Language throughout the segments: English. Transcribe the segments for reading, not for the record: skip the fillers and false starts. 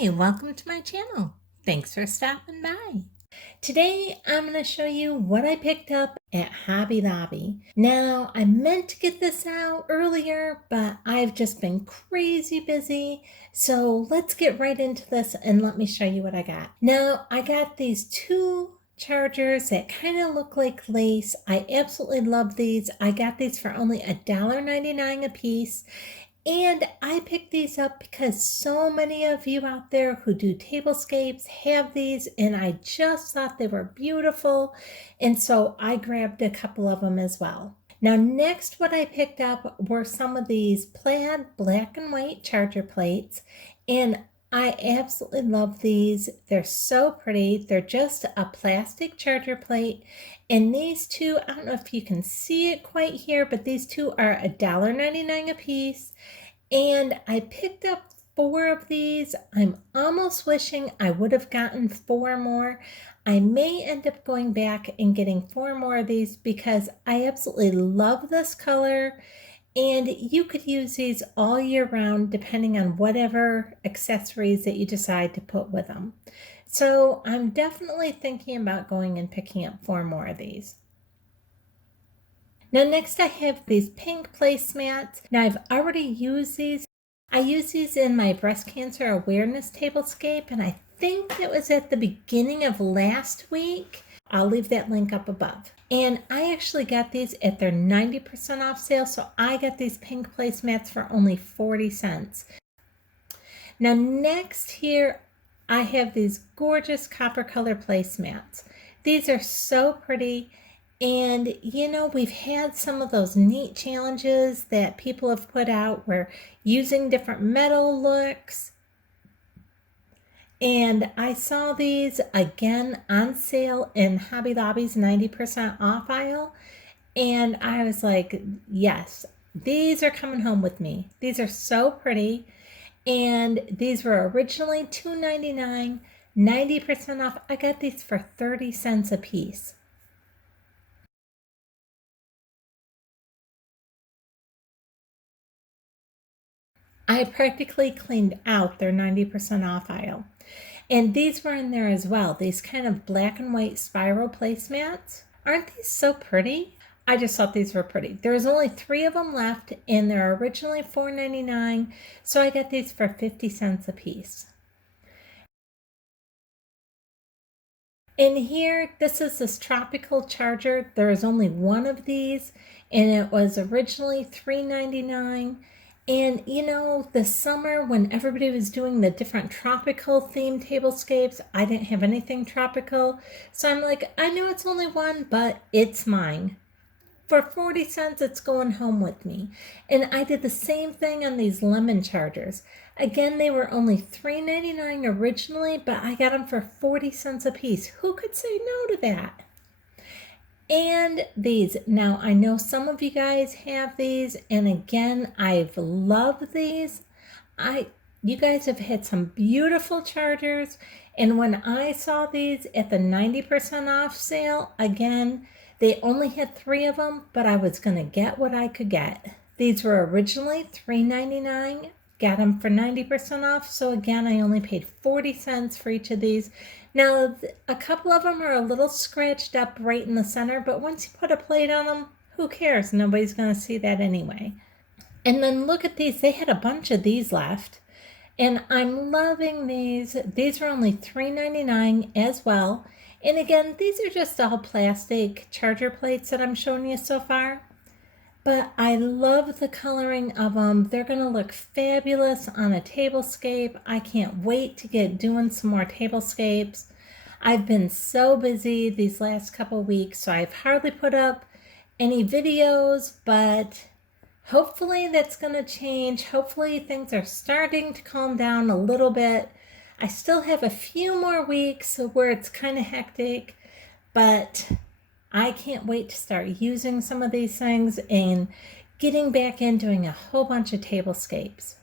Hey, welcome to my channel. Thanks for stopping by. Today, I'm going to show you what I picked up at Hobby Lobby. Now, I meant to get this out earlier, but I've just been crazy busy. So let's get right into this and let me show you what I got. Now, I got these two chargers that kind of look like lace. I absolutely love these. I got these for only $1.99 a piece. And I picked these up because so many of you out there who do tablescapes have these, and I just thought they were beautiful. And so I grabbed a couple of them as well. Now, next, what I picked up were some of these plaid black and white charger plates. And I absolutely love these. They're so pretty. They're just a plastic charger plate. And these two, I don't know if you can see it quite here, but these two are $1.99 a piece. And I picked up 4 of these. I'm almost wishing I would have gotten 4 more. I may end up going back and getting 4 more of these because I absolutely love this color. And you could use these all year round depending on whatever accessories that you decide to put with them. So I'm definitely thinking about going and picking up 4 more of these. Now next I have these pink placemats. Now I've already used these. I used these in my breast cancer awareness tablescape, and I think it was at the beginning of last week. I'll leave that link up above. And I actually got these at their 90% off sale, so I got these pink placemats for only 40 cents. Now next here, I have these gorgeous copper color placemats. These are so pretty. And, you know, we've had some of those neat challenges that people have put out where using different metal looks. And I saw these again on sale in Hobby Lobby's 90% off aisle. And I was like, yes, these are coming home with me. These are so pretty. And these were originally $2.99, 90% off. I got these for 30 cents a piece. I practically cleaned out their 90% off aisle. And these were in there as well. These kind of black and white spiral placemats. Aren't these so pretty? I just thought these were pretty. There's only 3 of them left, and they're originally $4.99, so I got these for 50 cents a piece. And here, this is this tropical charger. There is only one of these, and it was originally $3.99. And you know, the summer when everybody was doing the different tropical themed tablescapes, I didn't have anything tropical. So I'm like, I know it's only one, but it's mine. For 40 cents, it's going home with me. And I did the same thing on these lemon chargers. Again, they were only $3.99 originally, but I got them for 40 cents a piece. Who could say no to that? And these. Now, I know some of you guys have these, and again, I've loved these. You guys have had some beautiful chargers, and when I saw these at the 90% off sale, again, they only had 3 of them, but I was going to get what I could get. These were originally $3.99. Got them for 90% off, so again, I only paid 40 cents for each of these. Now, a couple of them are a little scratched up right in the center, but once you put a plate on them, who cares? Nobody's going to see that anyway. And then look at these. They had a bunch of these left, and I'm loving these. These are only $3.99 as well. And again, these are just all plastic charger plates that I'm showing you so far. But I love the coloring of them. They're going to look fabulous on a tablescape. I can't wait to get doing some more tablescapes. I've been so busy these last couple weeks, so I've hardly put up any videos, but hopefully that's going to change. Hopefully things are starting to calm down a little bit. I still have a few more weeks where it's kind of hectic, but I can't wait to start using some of these things and getting back in doing a whole bunch of tablescapes.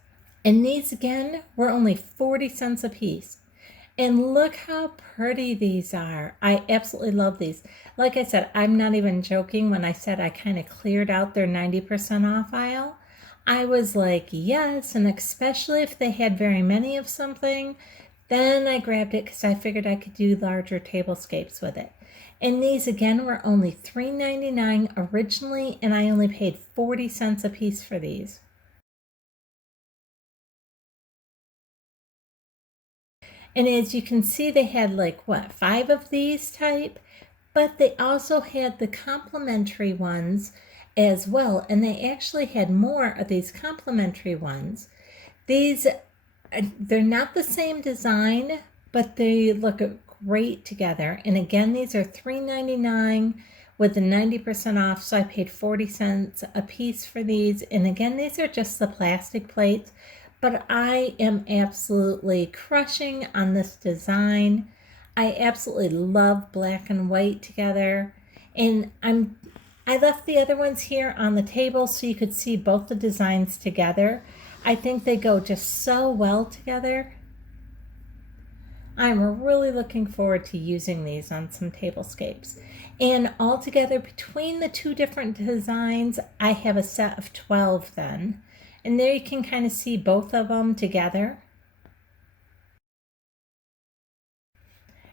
And these again were only 40 cents a piece. And look how pretty these are. I absolutely love these. Like I said, I'm not even joking when I said I kind of cleared out their 90% off aisle. I was like, yes, and especially if they had very many of something, Then I grabbed it because I figured I could do larger tablescapes with it. And these again were only $3.99 originally, and I only paid 40 cents a piece for these. And as you can see, they had like what, 5 of these type, but they also had the complimentary ones as well, and they actually had more of these complimentary ones. These, they're not the same design, but they look great together. And again, these are $3.99 with the 90% off, so I paid 40 cents a piece for these. And again, these are just the plastic plates, but I am absolutely crushing on this design. I absolutely love black and white together, and I left the other ones here on the table so you could see both the designs together. I think they go just so well together. I'm really looking forward to using these on some tablescapes. And altogether, between the two different designs, I have a set of 12 then. And there you can kind of see both of them together.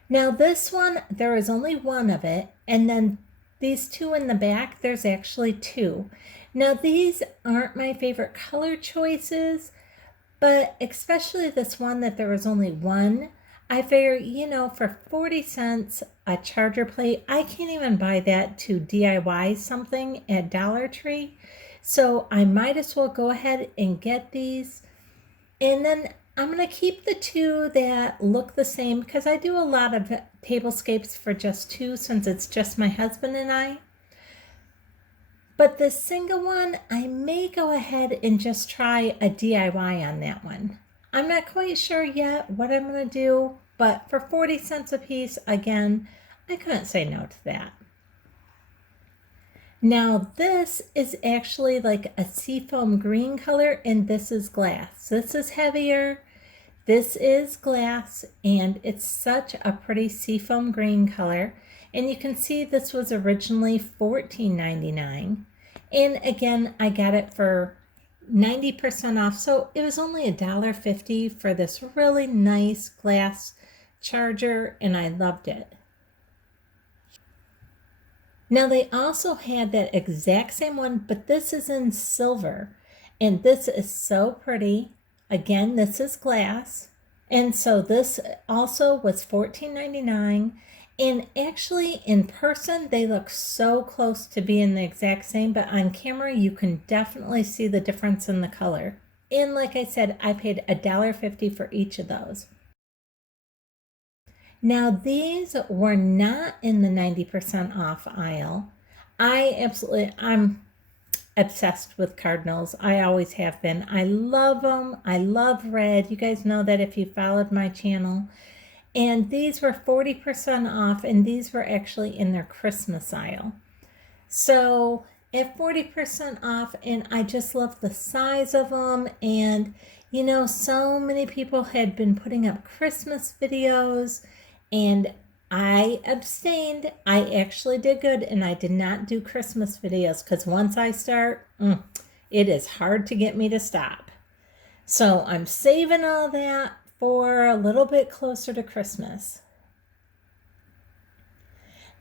Now this one, there is only one of it, and then these two in the back, there's actually 2. Now these aren't my favorite color choices, but especially this one that there was only one. I figure, for 40 cents a charger plate, I can't even buy that to DIY something at Dollar Tree. So I might as well go ahead and get these. And then I'm going to keep the 2 that look the same because I do a lot of tablescapes for just 2 since it's just my husband and I. But the single one, I may go ahead and just try a DIY on that one. I'm not quite sure yet what I'm going to do, but for 40 cents a piece, again, I couldn't say no to that. Now this is actually like a seafoam green color, and this is glass. This is heavier. This is glass, and it's such a pretty seafoam green color. And you can see this was originally $14.99. And again, I got it for 90% off, so it was only $1.50 for this really nice glass charger, and I loved it. Now they also had that exact same one, but this is in silver, and this is so pretty. Again, this is glass, and so this also was $14.99. And actually in person they look so close to being the exact same, but on camera you can definitely see the difference in the color. And like I said, I paid $1.50 for each of those. Now these were not in the 90% off aisle. I'm obsessed with cardinals. I always have been. I love them. I love red. You guys know that if you followed my channel. And these were 40% off, and these were actually in their Christmas aisle. So at 40% off, and I just love the size of them. And so many people had been putting up Christmas videos, and I abstained. I actually did good, and I did not do Christmas videos because once I start, it is hard to get me to stop. So I'm saving all that for a little bit closer to Christmas.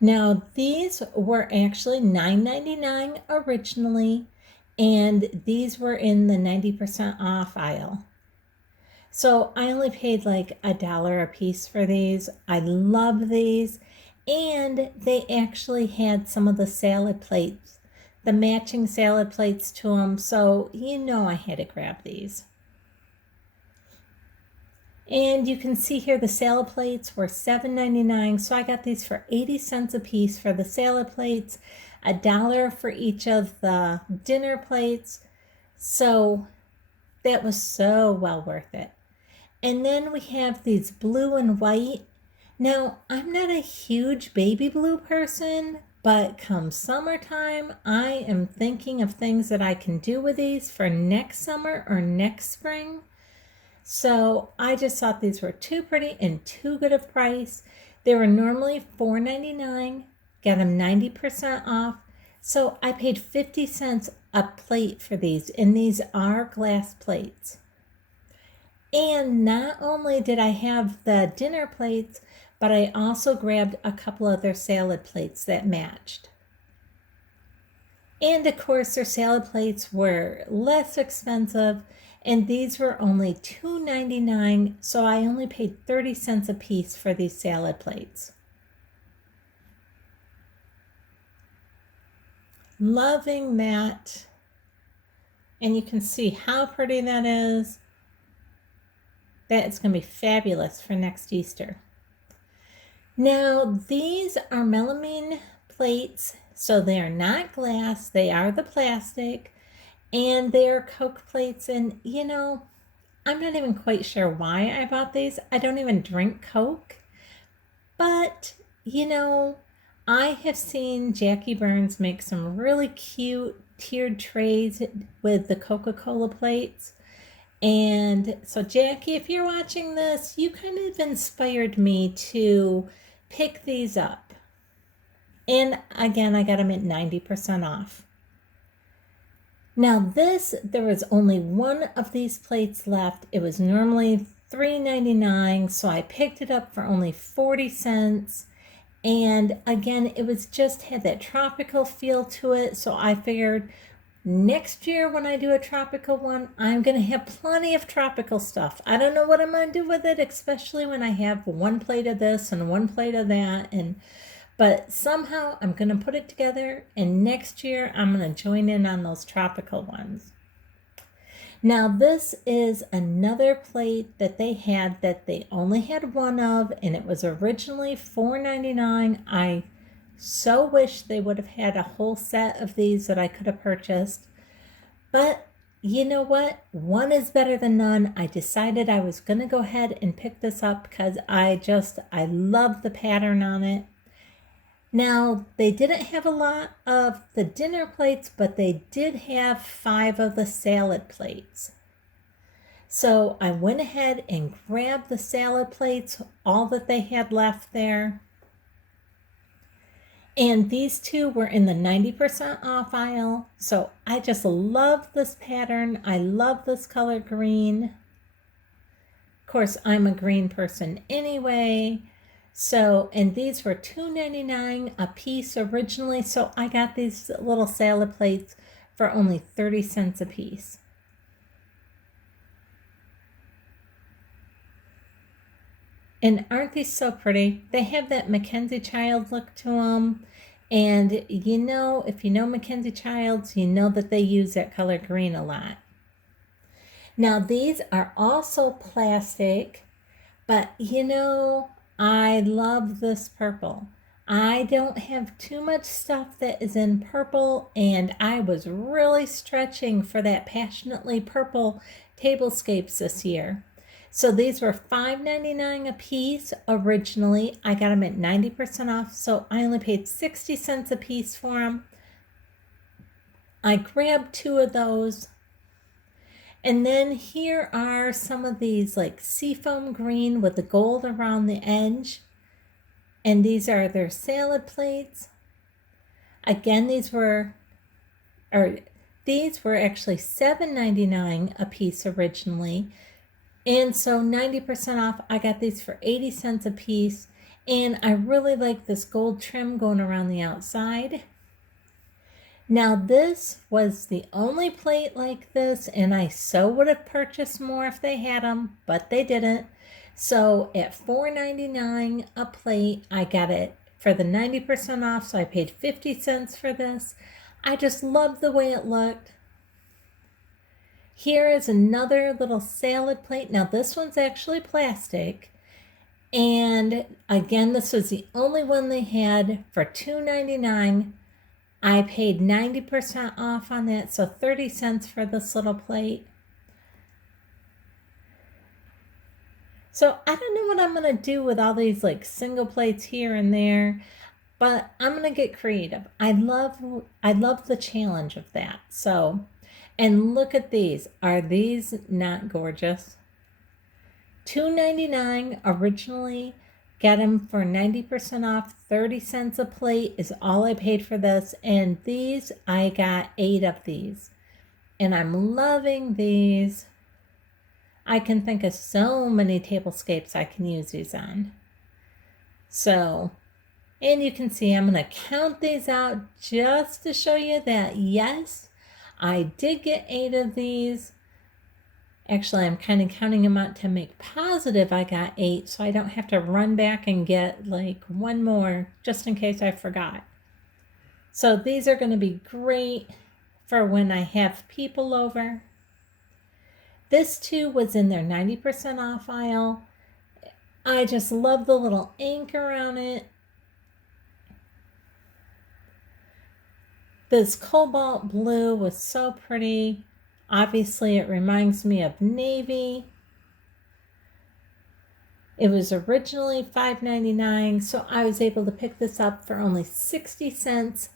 Now these were actually $9.99 originally, and these were in the 90% off aisle. So I only paid like $1 a piece for these. I love these, and they actually had some of the salad plates, the matching salad plates to them, so I had to grab these. And you can see here the salad plates were $7.99, so I got these for 80 cents a piece for the salad plates, $1 for each of the dinner plates. So that was so well worth it. And then we have these blue and white. Now, I'm not a huge baby blue person, but come summertime, I am thinking of things that I can do with these for next summer or next spring. So I just thought these were too pretty and too good of price. They were normally $4.99, got them 90% off. So I paid 50 cents a plate for these, and these are glass plates. And not only did I have the dinner plates, but I also grabbed a couple other salad plates that matched. And of course, their salad plates were less expensive, and these were only $2.99, so I only paid 30 cents a piece for these salad plates. Loving that. And you can see how pretty that is. That is going to be fabulous for next Easter. Now, these are melamine plates, so they are not glass, they are the plastic, and they are Coke plates. And you know, I'm not even quite sure why I bought these. I don't even drink Coke, but you know, I have seen Jackie Burns make some really cute tiered trays with the Coca-Cola plates. And so, Jackie, if you're watching this, you kind of inspired me to pick these up. And again, I got them at 90% off. Now there was only one of these plates left. It was normally $3.99, so I picked it up for only 40 cents. And again, it was just had that tropical feel to it, so I figured next year when I do a tropical one, I'm going to have plenty of tropical stuff. I don't know what I'm going to do with it, especially when I have one plate of this and one plate of that. But somehow I'm going to put it together, and next year I'm going to join in on those tropical ones. Now this is another plate that they had that they only had one of, and it was originally $4.99. I so wish they would have had a whole set of these that I could have purchased. But you know what? One is better than none. I decided I was going to go ahead and pick this up because I love the pattern on it. Now, they didn't have a lot of the dinner plates, but they did have 5 of the salad plates. So I went ahead and grabbed the salad plates, all that they had left there. And these two were in the 90% off aisle. So I just love this pattern. I love this color green. Of course, I'm a green person anyway. So, and these were $2.99 a piece originally. So I got these little salad plates for only 30 cents a piece. And aren't these so pretty? They have that Mackenzie Child look to them. And you know, if you know Mackenzie Childs, you know that they use that color green a lot. Now these are also plastic, but you know, I love this purple. I don't have too much stuff that is in purple, and I was really stretching for that passionately purple tablescapes this year. So these were $5.99 a piece originally. I got them at 90% off, so I only paid 60 cents a piece for them. I grabbed 2 of those. And then here are some of these like seafoam green with the gold around the edge. And these are their salad plates. Again, these were actually $7.99 a piece originally. And so 90% off, I got these for 80 cents a piece. And I really like this gold trim going around the outside. Now this was the only plate like this, and I so would have purchased more if they had them, but they didn't. So at $4.99 a plate, I got it for the 90% off, so I paid 50 cents for this. I just loved the way it looked. Here is another little salad plate. Now this one's actually plastic. And again, this was the only one they had for $2.99. I paid 90% off on that, so 30 cents for this little plate. So I don't know what I'm going to do with all these like single plates here and there, but I'm going to get creative. I love the challenge of that. So, and look at these. Are these not gorgeous? $2.99 originally. Get them for 90% off. 30 cents a plate is all I paid for this. And these, I got 8 of these. And I'm loving these. I can think of so many tablescapes I can use these on. So, and you can see I'm going to count these out just to show you that, yes, I did get 8 of these. Actually, I'm kind of counting them out to make positive I got 8, so I don't have to run back and get like one more just in case I forgot. So these are going to be great for when I have people over. This too was in their 90% off aisle. I just love the little anchor on it. This cobalt blue was so pretty. Obviously, it reminds me of navy. It was originally $5.99, so I was able to pick this up for only 60 cents.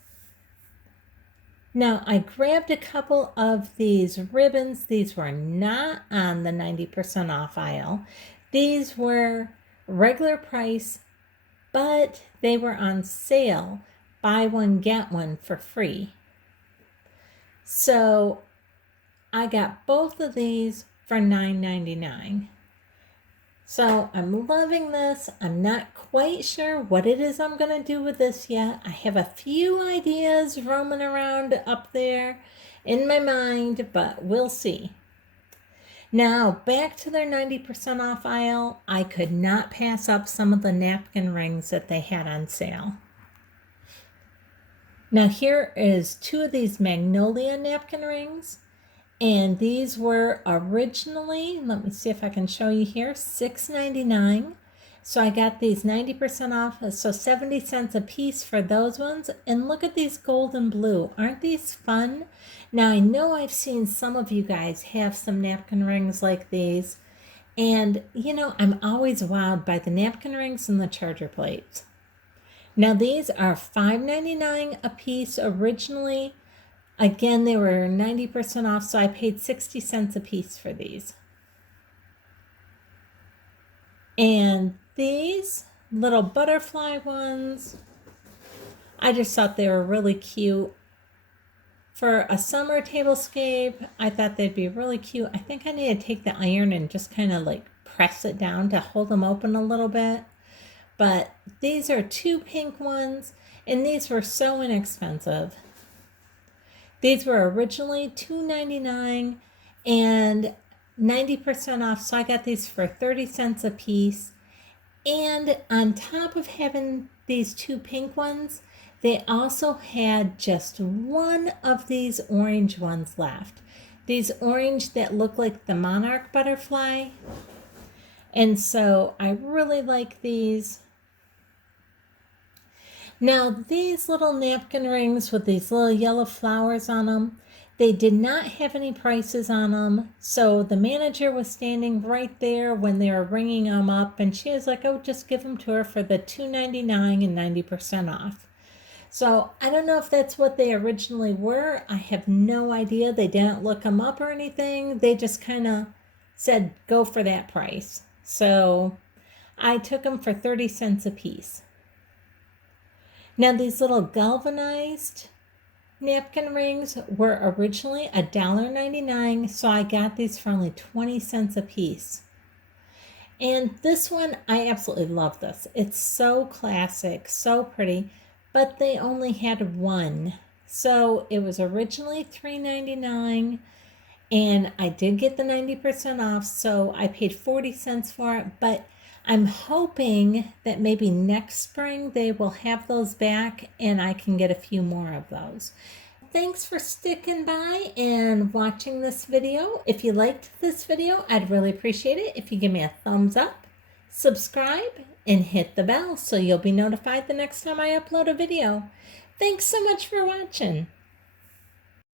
Now, I grabbed a couple of these ribbons. These were not on the 90% off aisle. These were regular price, but they were on sale. Buy one, get one for free. So I got both of these for $9.99. So I'm loving this. I'm not quite sure what it is I'm going to do with this yet. I have a few ideas roaming around up there in my mind, but we'll see. Now, back to their 90% off aisle, I could not pass up some of the napkin rings that they had on sale. Now, here is 2 of these Magnolia napkin rings. And these were originally, let me see if I can show you here, $6.99. So I got these 90% off, so 70 cents a piece for those ones. And look at these gold and blue. Aren't these fun? Now I know I've seen some of you guys have some napkin rings like these. And you know, I'm always wowed by the napkin rings and the charger plates. Now these are $5.99 a piece originally. Again, they were 90% off, so I paid 60 cents a piece for these. And these little butterfly ones, I just thought they were really cute. For a summer tablescape, I thought they'd be really cute. I think I need to take the iron and just kind of like press it down to hold them open a little bit. But these are 2 pink ones, and these were so inexpensive. These were originally $2.99 and 90% off, so I got these for 30 cents a piece. And on top of having these 2 pink ones, they also had just 1 of these orange ones left. These orange that look like the monarch butterfly. And so I really like these. Now, these little napkin rings with these little yellow flowers on them, they did not have any prices on them. So the manager was standing right there when they were ringing them up, and she was like, oh, just give them to her for the $2.99 and 90% off. So I don't know if that's what they originally were. I have no idea. They didn't look them up or anything. They just kind of said, go for that price. So I took them for 30 cents a piece. Now, these little galvanized napkin rings were originally $1.99, so I got these for only 20 cents a piece. And this one, I absolutely love this. It's so classic, so pretty, but they only had 1. So it was originally $3.99, and I did get the 90% off, so I paid 40 cents for it, but I'm hoping that maybe next spring they will have those back and I can get a few more of those. Thanks for sticking by and watching this video. If you liked this video, I'd really appreciate it if you give me a thumbs up, subscribe, and hit the bell so you'll be notified the next time I upload a video. Thanks so much for watching.